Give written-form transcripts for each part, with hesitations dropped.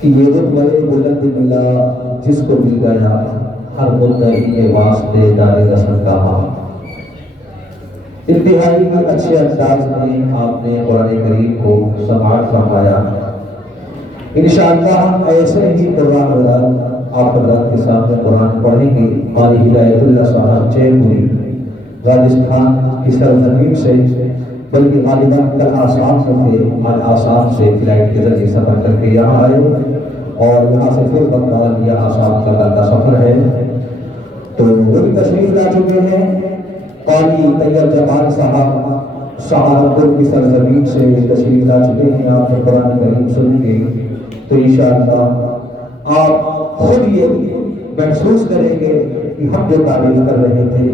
کہ یہ رتبہ بلند ملا جس کو مل گیا ہر مدعی کے واسطے دار رسم کہا۔ انتہائی اچھے انداز میں آپ نے قرآن کریم کو سماعت فرمایا۔ انشاءاللہ ایسے ہی قرآن آپ حضرات کے سامنے قرآن پڑھیں گے۔ قاری ہدایت اللہ صاحب چین پوری راجستھان کی سرزمین سے، بلکہ غالباً کل آسام سے تھے، آج آسام سے فلائٹ کے ذریعے سفر کر کے یہاں آئے اور یہاں سے پھر بنگال یا آسام کا سفر ہے، تو وہ بھی تشریف لا چکے ہیں۔ قاری طیب جمال صاحب سہارنپور کی سرزمین سے تشریف لا چکے ہیں۔ آپ نے قرآن کریم سن کے تو انشاءاللہ آپ خود یہ محسوس کریں گے کہ ہم جو تعریف کر رہے تھے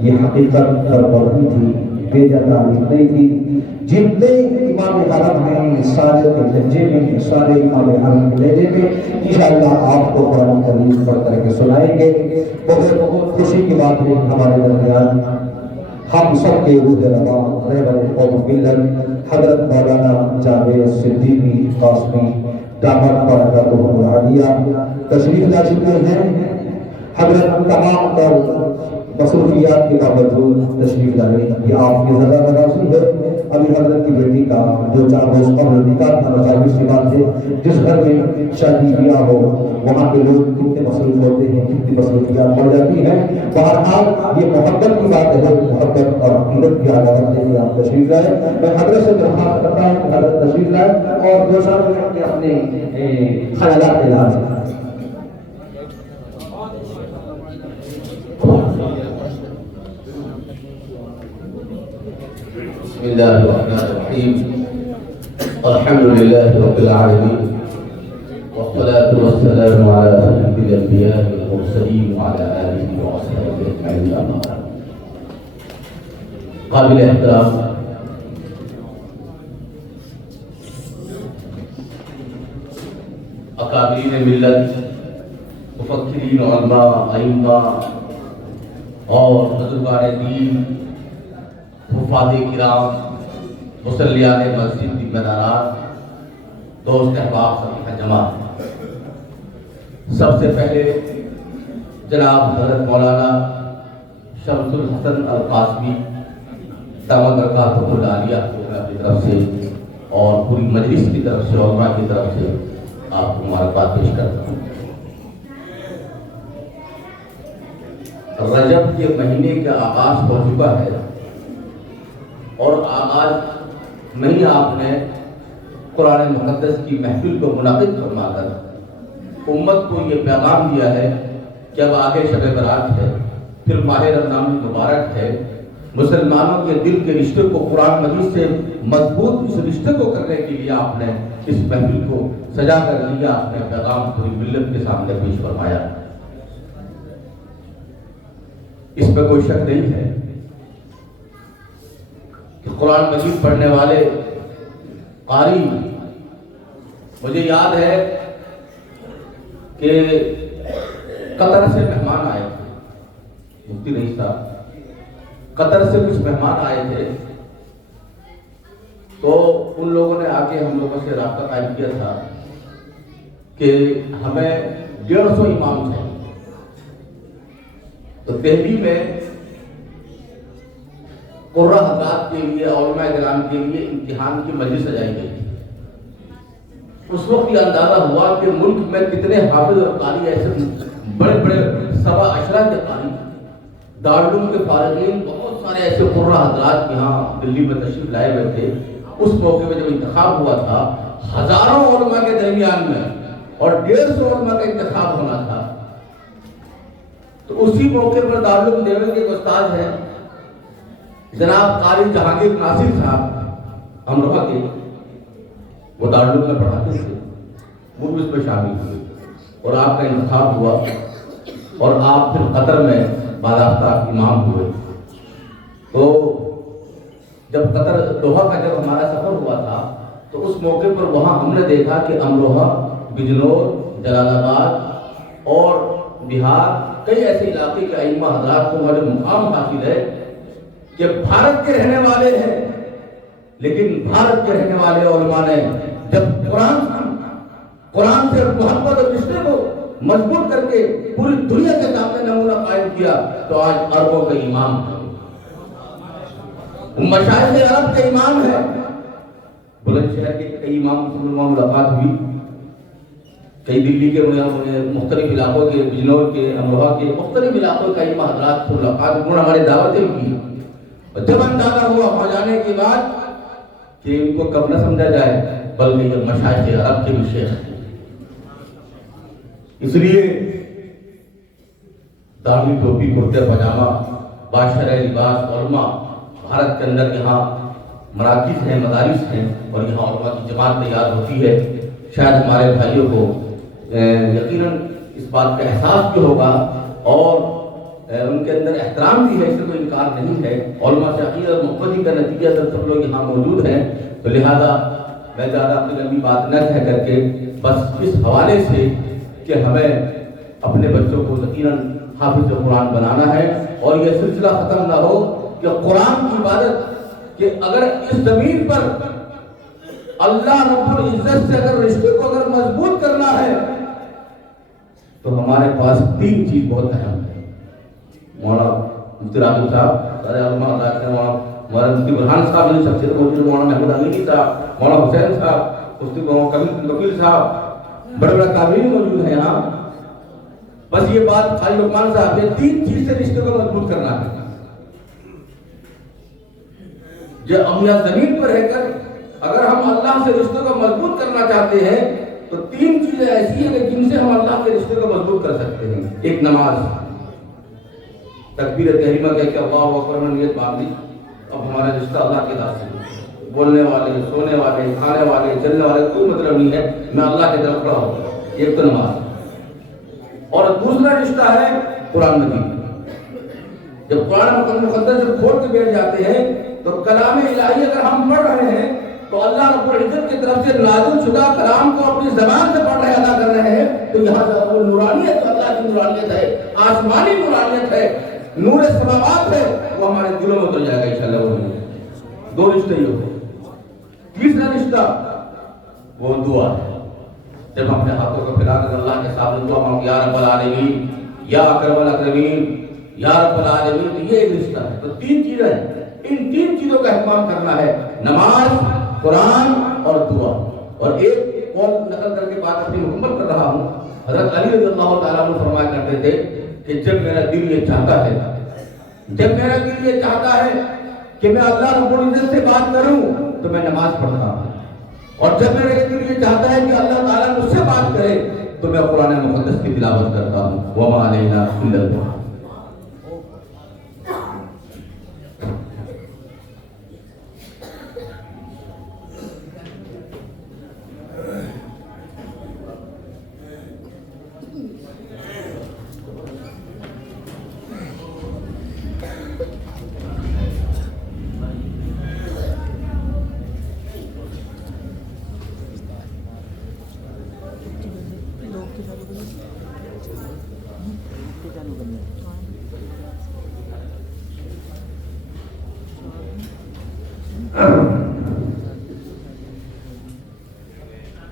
یہ حقیقت پر مبنی تھی، بے جا تعریف نہیں تھی۔ جتنے امام حرم ہیں سارے کے لہجے میں، سارے امام حرم کے لہجے میں انشاءاللہ آپ کو قرآن کریم پڑھ کر کے سنائیں گے۔ بہت خوشی کی بات ہے ہمارے درمیان ہم سب کے روح رواں رہبر قوم ملت حضرت مولانا جاوید صدیقی قاسمی دامت برکاتہ العالیہ تشریف لا چکے ہیں۔ حضرت تمام تر مصروفیات کے باوجود تشریف لائے، یہ آپ کی زیادہ نوازی ہے۔ ابھی حضرت کی بیٹی کا جو 4 روز قبل نکاح تھا، مزاحمت سی بات ہے، جس گھر میں شادی بیاہ ہو وہاں کے لوگ کتنے مصروف ہوتے ہیں، کتنی مصروفیات بڑھ جاتی ہیں۔ بہرحال یہ محبت کی بات ہے، محبت اور عقیدت کی علامت ہے کہ آپ تشریف لائے۔ میں حضرت سے درخواست کرتا ہوں کہ حضرت تشریف لائے اور دو شاہ اپنے خیالات اعلان کریں۔ بسم اللہ الرحمن الرحیم، الحمد للہ رب العالمین، والصلاة والسلام علی سید الانبیاء والمرسلین وعلی آلہ وصحبہ اجمعین، اما بعد۔ قابل احترام اکابرین ملت، مفکرین، علماء، ائمہ اور بزرگان دین، حفاظ کرام، مصلیان مسجد کی مدارات، دوست احباب سب جماعت، سب سے پہلے جناب حضرت مولانا شمس الحسن القاسمی دامت برکاتہ العالیہ کی طرف سے اور پوری مجلس کی طرف سے، علماء کی طرف سے آپ کو مبارکباد پیش کرتا ہوں۔ رجب کے مہینے کا آغاز ہو چکا ہے اور آغاز میں ہی آپ نے قرآن مقدس کی محفل کو منعقد فرما کر امت کو یہ پیغام دیا ہے کہ اب آگے شب برات ہے، پھر ماہ رمضان مبارک ہے، مسلمانوں کے دل کے رشتے کو قرآن مجید سے مضبوط اس رشتے کو کرنے کے لیے آپ نے اس محفل کو سجا کر دیا، آپ نے پیغام پوری ملت کے سامنے پیش فرمایا۔ اس میں کوئی شک نہیں ہے کہ قرآن مجید پڑھنے والے قاری، مجھے یاد ہے کہ قطر سے مہمان آئے تھے، مفتی نہیں صاحب، قطر سے کچھ مہمان آئے تھے، تو ان لوگوں نے آ کے ہم لوگوں سے رابطہ قائم کیا تھا کہ ہمیں 150 امام چاہیے۔ تو دہلی میں قرہ حضرات کے لیے، علماء کرام کے لیے امتحان کی مجلس سجائی گئی تھی۔ اس وقت یہ اندازہ ہوا کہ ملک میں کتنے حافظ اور قاری ایسے بڑے بڑے 7 عشرہ کے قاری، دارالعلوم کے فارغین، بہت سارے ایسے قرہ حضرات یہاں دلی میں تشریف لائے ہوئے تھے۔ اس موقع میں جب انتخاب ہوا تھا، ہزاروں علماء کے درمیان میں اور 150 علماء کا انتخاب ہونا تھا، تو اسی موقع پر دارالعلوم دیوبند کے ایک استاد ہیں جناب قاری جہانگیر ناصر صاحب امروہہ کے، وہ دارالعلوم میں پڑھاتے تھے، وہ بھی اس میں شامل ہوئے اور آپ کا انتخاب ہوا اور آپ پھر قطر میں باضابطہ امام ہوئے۔ تو جب قطر دوحہ کا جب ہمارا سفر ہوا تھا تو اس موقع پر وہاں ہم نے دیکھا کہ امروہہ، بجنور، جلال آباد اور بہار کئی ایسے علاقے کے ائمہ حضرات کو ہمارے مقام حاصل ہے کہ بھارت کے رہنے والے ہیں، لیکن بھارت کے رہنے والے علماء نے جب قرآن قرآن سے محبت اور رشتے کو مضبوط کر کے پوری دنیا کے سامنے نمونہ قائم کیا تو آج عربوں کا امام ہے، مشائخ عرب کے امام ہے۔ بلند شہر کے کئی امام سے ملاقات ہوئی، کئی دلی کے مختلف علاقوں کے، بجنور کے، امروہہ کے مختلف علاقوں کے امام حضرات سے ملاقات، انہوں نے ہماری دعوتیں کی، اور جب اندازہ ہوا ہو جانے کے بعد کہ ان کو کب نہ سمجھا جائے بلکہ یہ مشائخ عرب کے بھی شیخ ہیں۔ اس لیے داڑھی ٹوپی کرتے پاجامہ باشرہ لباس علماء بھارت کے اندر یہاں مراکز ہیں، مدارس ہیں، اور یہاں علماء کی جماعت تیار ہوتی ہے۔ شاید ہمارے بھائیوں کو یقیناً اس بات کا احساس بھی ہوگا اور ان کے اندر احترام بھی ہے، اس سے کوئی انکار نہیں ہے۔ علماء سے عقیدت اور محبت کا نتیجہ سب لوگ یہاں موجود ہیں، تو لہذا میں زیادہ اپنی لمبی بات نہ کہہ کر کے بس اس حوالے سے کہ ہمیں اپنے بچوں کو یقیناً حافظ قرآن بنانا ہے، اور یہ سلسلہ ختم نہ ہو کہ قرآن کی عبادت، کہ اگر اس زمین پر اللہ رب العزت سے اگر رشتے کو اگر مضبوط کرنا ہے تو ہمارے پاس تین چیز بہت اہم ہے۔ مولانا مفتی راغب صاحب، سارے علماء مولانا مفتی برہان صاحب، یہ شخصیت موجود، مولانا محمود امینی صاحب، مولانا حسین صاحب، مفتی وکیل صاحب، بڑے بڑے قابلین موجود ہیں یہاں۔ بس یہ بات خالی لقمان صاحب، یہ تین چیز سے رشتے کو مضبوط کرنا ہے۔ جو امیا زمین پر رہ کر اگر ہم اللہ سے رشتے کو مضبوط کرنا چاہتے ہیں تو تین چیزیں ایسی ہیں جن سے ہم اللہ کے رشتے کو مضبوط کر سکتے ہیں۔ ایک نماز، تکبیر تحریمہ کہہ کے اللہ اکبر میں نیت باندھ لی، اب ہمارا رشتہ اللہ کے ساتھ سے، بولنے والے، سونے والے، کھانے والے، چلنے والے کوئی مطلب نہیں ہے، میں اللہ کی طرف کھڑا ہوں۔ ایک تو نماز، اور دوسرا رشتہ ہے قرآن مجید۔ جب قرآن مقدس سے کھول کے بیٹھ جاتے ہیں تو کلام الہی اگر ہم پڑھ رہے ہیں تو اللہ رب العزت کی طرف سے نازل شدہ کلام کو اپنی زبان سے پڑھ رہے ادا کر رہے ہیں، تو یہاں سے وہ نورانیت جو اللہ کی نورانیت ہے، آسمانی نورانیت ہے، نور سماوات ہے، وہ ہمارے دلوں میں اتر جائے گا انشاءاللہ۔ دو رشتے یہ ہو۔ تیسرا رشتہ وہ دعا ہے، جب ہم اپنے ہاتھوں کو پھیلا کر اللہ کے سامنے دعا مانگو، یا رب العالمین، یا اکرم الاکرمین، یا رب العالمین، تو یہ ایک رشتہ ہے۔ تو تین چیزیں ہیں، ان تین چیزوں کا اہتمام کرنا ہے، نماز، قرآن اور دعا۔ اور ایک قول نقل کر کے بات اپنی مکمل کر رہا ہوں۔ حضرت علی رضی اللہ تعالیٰ عنہ فرمایا کرتے تھے کہ جب میرا دل یہ چاہتا ہے، جب میرا دل یہ چاہتا ہے کہ میں اللہ رب العزت سے بات کروں تو میں نماز پڑھتا ہوں، اور جب میرا دل یہ چاہتا ہے کہ اللہ تعالیٰ مجھ سے بات کرے تو میں قرآن مقدس کی تلاوت کرتا ہوں۔ وما علینا الا البلاغ۔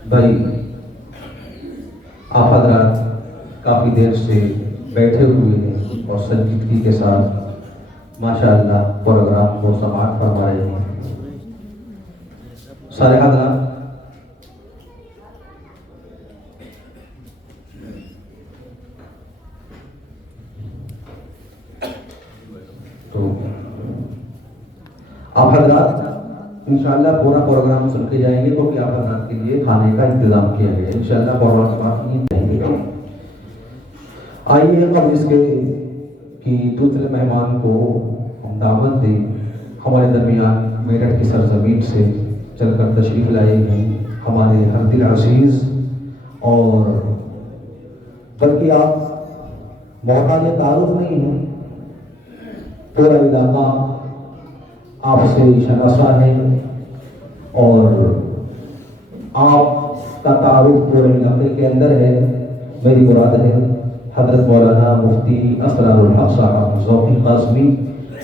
بھائی آپ حضرات کافی دیر سے بیٹھے ہوئے ہیں اور سنجیدگی کے ساتھ ماشاءاللہ پروگرام کو سماعت فرما رہے ہیں۔ سارے حضرات تو آپ حضرات انشاءاللہ پورا پروگرام سن کے جائیں گے، کیونکہ آپ حضرات کے لیے کھانے کا انتظام کیا گیا ہے۔ انشاءاللہ پروگرام سماعت نہیں جائیں گے۔ آئیے قبل اس کے کہ دوسرے مہمان کو ہم دعوت دیں۔ ہمارے درمیان میرٹھ کی سرزمین سے چل کر تشریف لائے ہیں ہمارے ہر دل عزیز، اور بلکہ آپ محتاج تعارف نہیں ہیں، پورا علاقہ آپ سے شناسا ہے، اور آپ کا تعارف پورے علاقے کے اندر ہے۔ میری مراد ہے حضرت مولانا مفتی اسرار الحق صاحب ذوقی قاسمی۔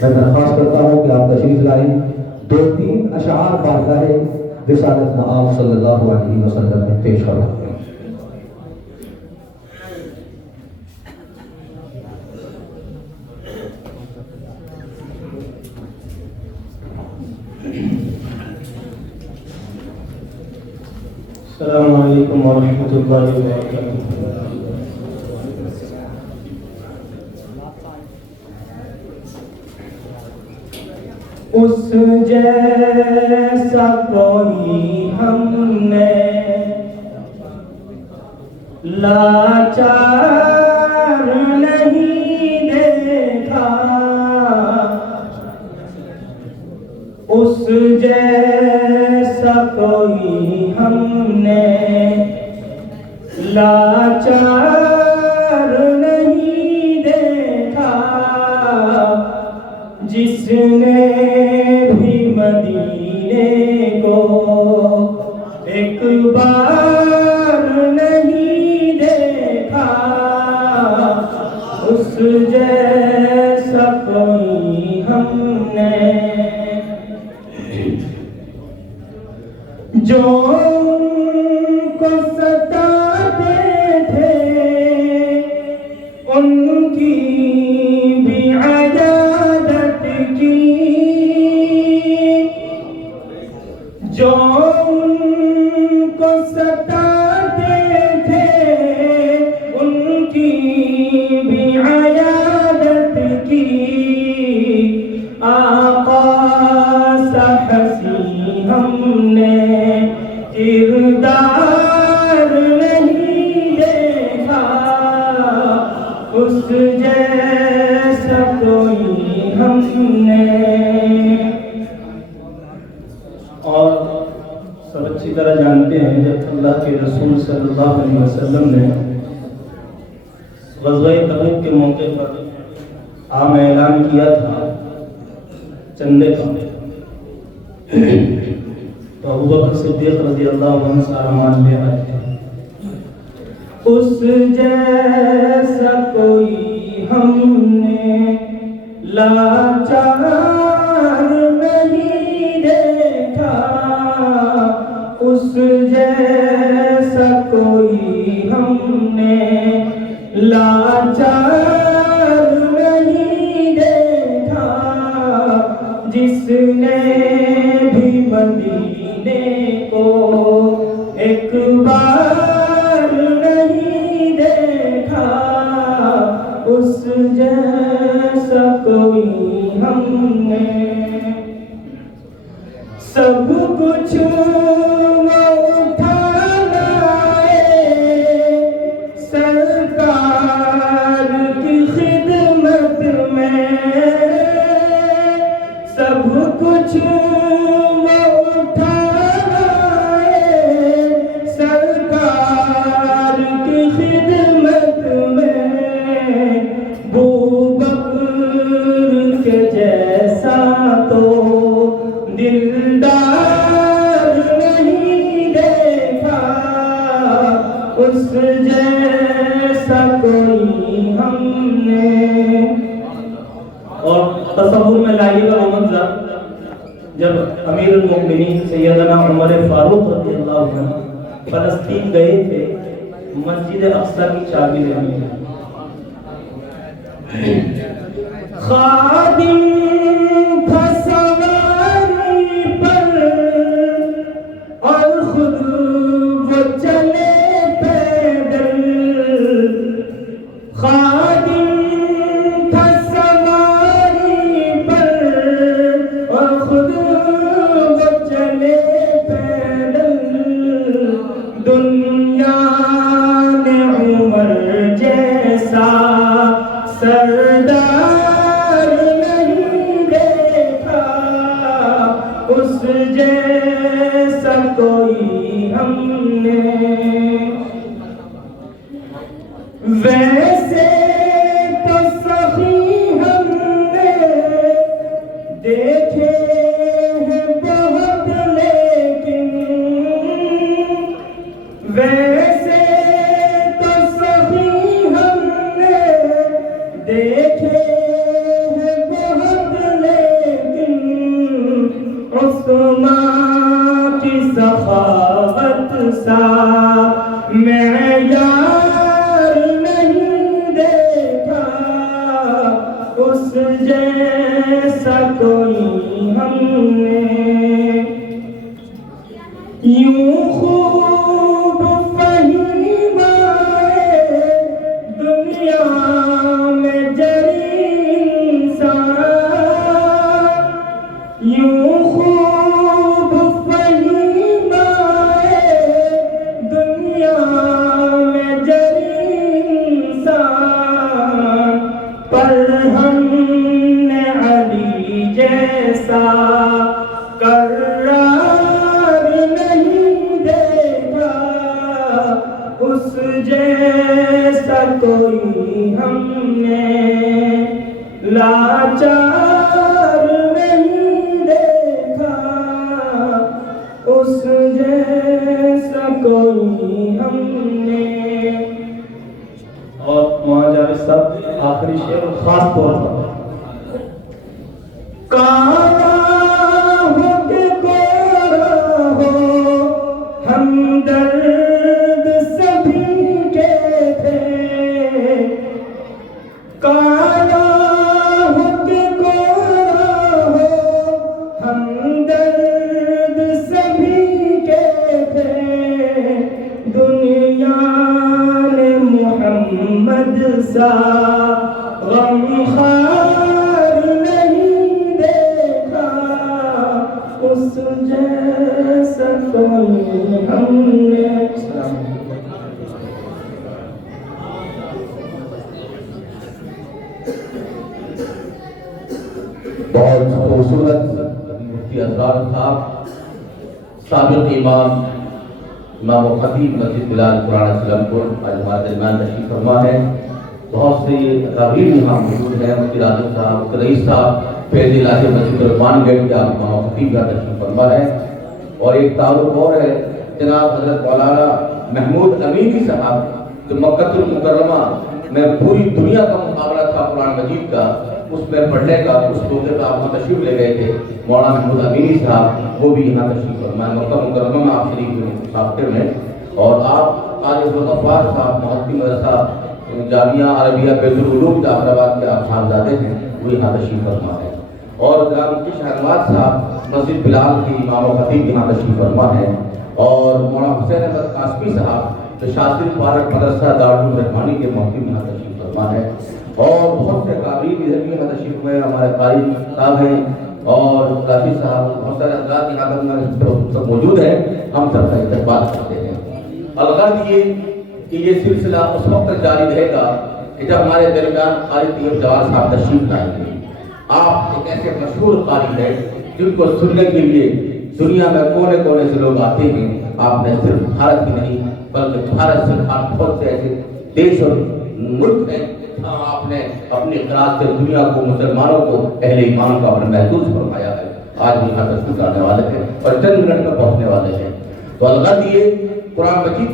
میں درخواست کرتا ہوں کہ آپ تشریف لائیں، دو تین اشعار بارگاہ رسالت مآب صلی اللہ علیہ وسلم میں پیش کریں۔ السلام علیکم ورحمۃ اللہ وبرکاتہ۔ اس جیسا کوئی ہم نے لاچار نہیں دیکھا، اس جیسا کوئی ہم نے لاچار نہیں دیکھا، جس نے بھی مدینے کو ایک بار نہیں دیکھا، اس جیسا کوئی ہم نے جو ان کو ستاتے تھے ان کی بھی عیادت کی، جو ان کو ستاتے تھے ان کی بھی عیادت کی، آقا سا حسین ہم نے کردار نہیں دیکھا، اس جیسا کوئی ہم نے۔ اور سب اچھی طرح جانتے ہیں جب اللہ کے رسول صلی اللہ علیہ وسلم نے غزوہ تبوک کے موقع پر عام اعلان کیا تھا چندے کا، تو ابوبکر صدیق رضی اللہ عنہ سامان لے آئے تھے۔ اس جیسا کوئی ہم نے لاچار نہیں دیکھا، اس جیسا کوئی ہم نے لاچار نہیں دیکھا، جس نے بھی مدینے کو ایک بار نہیں دیکھا، اس جیسا کوئی ہم نے۔ سب کچھ سرکار کی خدمت میں، سب کچھ سرکار کی خدمت میں، ابوبکر کے جیسا تو دلدار نہیں دیکھا، اس جیسا کوئی ہم نے۔ اور تصور میں لائیے گا وہ منظر جب امیر المؤمنین سیدنا عمر فاروق رضی اللہ عنہ فلسطین گئے تھے مسجد اقصی کی چابی لینے، خادم تھا سواری پر اور خود وہ چلے پیدل، خادم تھا سواری پر اور خود وہ چلے پیدل، دنیا نے عمر جیسا سردار نہیں دیکھا، اس جیسا کوئی ہم نے۔ ویسے تو سخی ہم نے دیکھے ہیں بہت، لیکن ویسے تو سخی ہم نے دیکھے ہیں بہت، لیکن عثمان کی سخاوت سا معیار نہیں دیکھا، اس جیسا کوئی ہم نے۔ یوں خوب جیسا کوئی ہم نے لاچار نہیں دیکھا، اس جیسا کوئی ہم نے. اور وہاں جاوید صاحب آخری شعر خاص طور پر کالا ہو کے گورا ہو ہمدرد سبھی کے تھے، کالا ہو کے گورا ہو ہمدرد سبھی کے تھے، دنیا نے محمد سا غمخوار نہیں دیکھا، اس جیسا کوئی ہم نے. بہت خوبصورت مفتی اسرار صاحب سابق امام و خطیب مسجد بلال قرآن اسلام کو آج ہمارے درمیان تشریف فرما ہے. بہت سے قابل یہاں موجود ہیں، مفتی راجب صاحب، مفتی رئیس صاحب، فیض الہی مسجد عثمان گیٹ کے امام و خطیب کا تشریف فرما ہے. اور ایک تعارف اور ہے، جناب حضرت مولانا محمود امینی صاحب جو مکہ المکرمہ میں پوری دنیا کا مقابلہ تھا قرآن مجید کا، اس میں پڑھنے کا، اس موقع پہ آپ کو تشریف لے گئے تھے مولانا محمود امینی صاحب، وہ بھی یہاں تشریف فرمائے. مکہ مکرمہ میں آپ شریف ہوئے سابقے میں. اور آپ قاری غفار صاحب محقق مدرسہ جامعہ عربیہ بیت العلوم جعفر آباد کے آپ صاحبزادے ہیں، وہ یہاں تشریف فرما ہے. اور جناب مفتی شہنواز صاحب مسجد بلال کی امام و خطیب یہاں تشریف فرما ہے. اور مولانا حسین احمد قاسمی صاحب جو شاطر پارک مدرسہ دارالرحمانی کے محقق یہاں تشریف فرما ہے. اور بہت سے قابل ادھر بھی یہاں تشریف ہوئے، ہمارے قاری صاحب ہیں اور قاضی صاحب، بہت سارے حضرات یہاں پر سب موجود ہیں. ہم سب کا استقبال کرتے ہیں. الغرض یہ کہ یہ سلسلہ اس وقت تک جاری رہے گا کہ جب ہمارے درمیان قاری طیب جواد صاحب تشریف لائیں گے. آپ ایک ایسے مشہور قاری ہیں جن کو سننے کے لیے دنیا میں کونے کونے سے لوگ آتے ہیں. آپ نے صرف بھارت ہی نہیں بلکہ بھارت سے بہت سے ایسے دیش اور ملک ہیں جہاں آپ نے اپنی قرآن سے دنیا کو، مسلمانوں کو، اہل ایمان کو اپنے محسوس فرمایا ہے. آج بھی یہاں تشریف لانے والے ہیں اور چند منٹ میں پہنچنے والے ہیں. تو الغرض یہ قرآن مجید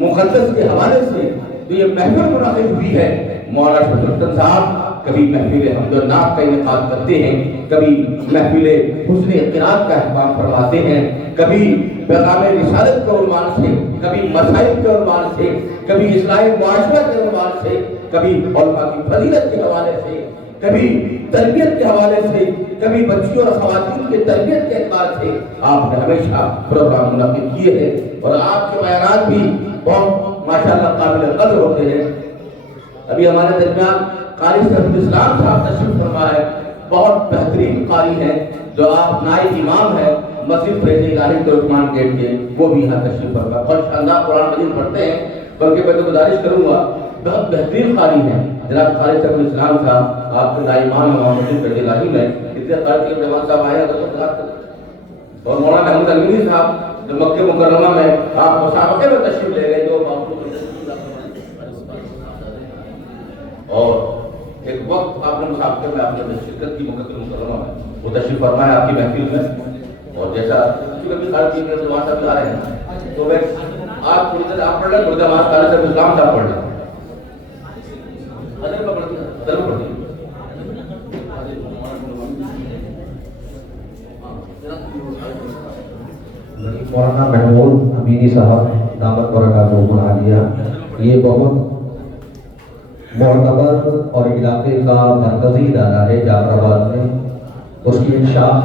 مقدس کے حوالے سے جو یہ محفل منعقد ہوئی ہے، مولانا شفیع الحسن صاحب کبھی محفل حمد و نعت کا انعقاد کرتے ہیں، کبھی محفل حسن قرات کا اہتمام فرماتے ہیں، کبھی پیغام رسالت کے عنوان سے، کبھی مسائل کے عنوان سے، کبھی اصلاح معاشرہ کے عنوان سے، کبھی علماء کی فضیلت کے حوالے سے، کبھی تربیت کے حوالے سے، کبھی بچیوں اور خواتین کی تربیت کے اعتبار سے آپ نے ہمیشہ پروگرام منعقد کیے ہیں. اور آپ کے بیانات بھی بہت ماشاءاللہ قابل قدر ہوتے ہیں. ابھی ہمارے درمیان قاری سیف الاسلام صاحب تشریف فرما ہے، بہت بہترین قاری ہیں جو آپ نائب امام ہیں مسجد فیض الہی کے عثمان گیٹ کے، وہ بھی یہاں تشریف فرما. بہت شاندار قرآن مجید پڑھتے ہیں، بلکہ میں تو گزارش کروں گا، بہت بہترین قاری ہیں جناب قاری سیف الاسلام صاحب، آپ کے نائب امام ہیں مسجد فیض الہی میں. اتنے قاری کے جوان صاحب آئے اور مولانا محمود امینی صاحب جو مکہ مکرمہ میں آپ مسابقے میں تشریف لے گئے جو اور ایک وقت آپ نے مسابقے میں آپ نے شرکت کی مکہ مکرمہ میں، وہ تشریف فرمائے آپ کی محفل میں. اور جیسا کبھی ہر چیز میں زبان صاحب آ رہے ہیں تو میں آپ تھوڑی دیر آپ پڑھ لیں، تھوڑی دیر بعد قاری صاحب الاسلام صاحب پڑھ لیں. مولانا محمود امینی صاحب دامت برکاتہ عالیہ، یہ بہت معتبر اور علاقے کا مرکزی ادارہ ہے جعفر آباد میں. اس کی ایک شاخ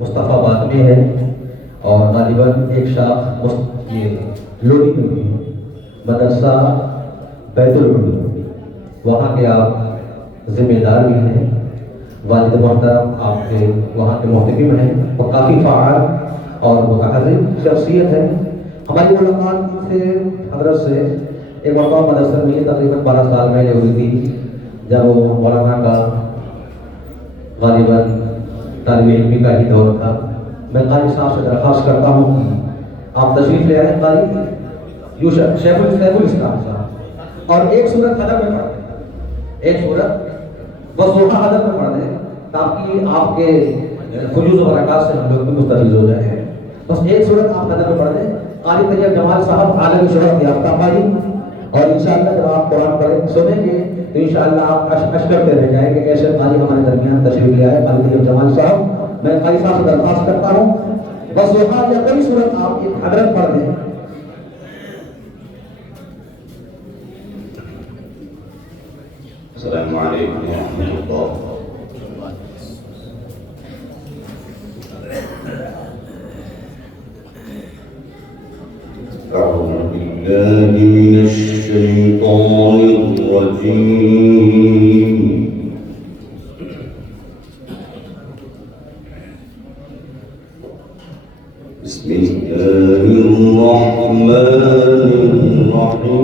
مصطفیٰ آباد میں ہے اور غالباً ایک شاخ یہ لوڑی میں بھی ہے، مدرسہ بیت العلوم، وہاں کے آپ ذمہ دار بھی ہیں. والد محترم آپ کے وہاں کے محتکم ہیں اور کافی فعال اور متحرک شخصیت ہے. ہماری ملاقات سے حضرت سے ایک مرتبہ مدرسہ میں تقریباً 12 سال میں ہوئی تھی، جب وہ مولانا کا غالباً طالب علمی کا ہی دور تھا. میں قاری صاحب سے درخواست کرتا ہوں کہ آپ تشریف لے آئیں قاری، جو شیخ الاسلام صاحب، اور ایک سورت ادب میں پڑھ دیں، ایک سورت بس دوحہ ادب میں پڑھ دیں تاکہ آپ کے فیوز و برکات سے ہم لوگ بھی مستفیض ہو جائیں۔ بس ایک سورت آپ ادب میں پڑھ دیں۔ قاری طیب جمال صاحب عالم شہرت یافتہ قاری، اور انشاءاللہ جب آپ قرآن پڑھیں سنیں گے تو انشاءاللہ آپ اشک کرتے رہ جائیں گے کہ ایسے قاری ہمارے درمیان تشریف لے آئے قاری طیب جمال صاحب۔ میں قاری صاحب سے درخواست کرتا ہوں بس دوحہ یا کوئی سورت آپ ایک حضرت پڑھ دیں۔ السلام علیکم ورحمۃ اللہ۔ أعوذ بالله من الشيطان الرجيم بسم الله الرحمن الرحيم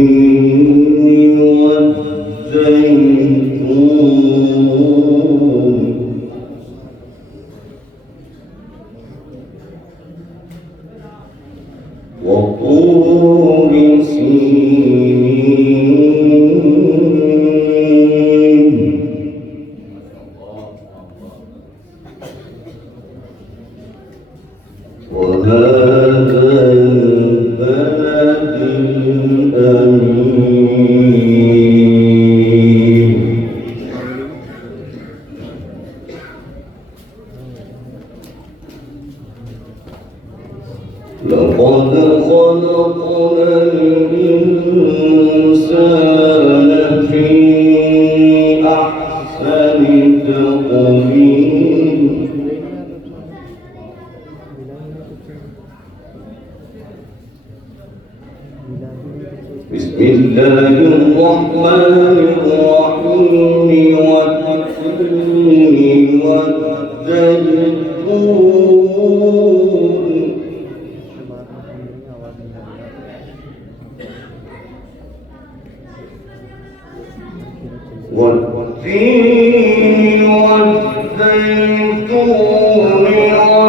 والتين والزيتون وطور سينين وهذا البلد الأمين لقد خلقنا الإنسان في أحسن تقويم بسم الله الرحمن الرحيم والتين والزيتون والتين والزيتون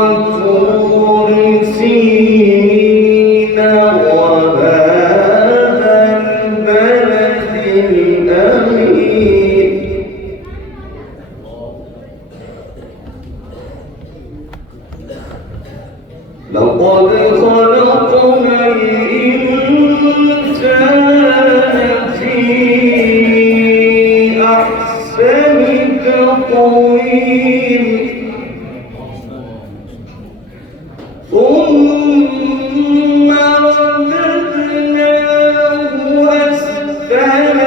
وطور سينين وهذا البلد الأمين لقد خلقنا الإنسان في أحسن تقويم ثم رددناه أسفل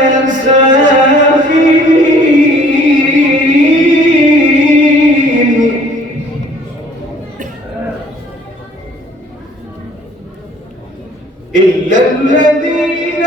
سافلين إلا الذين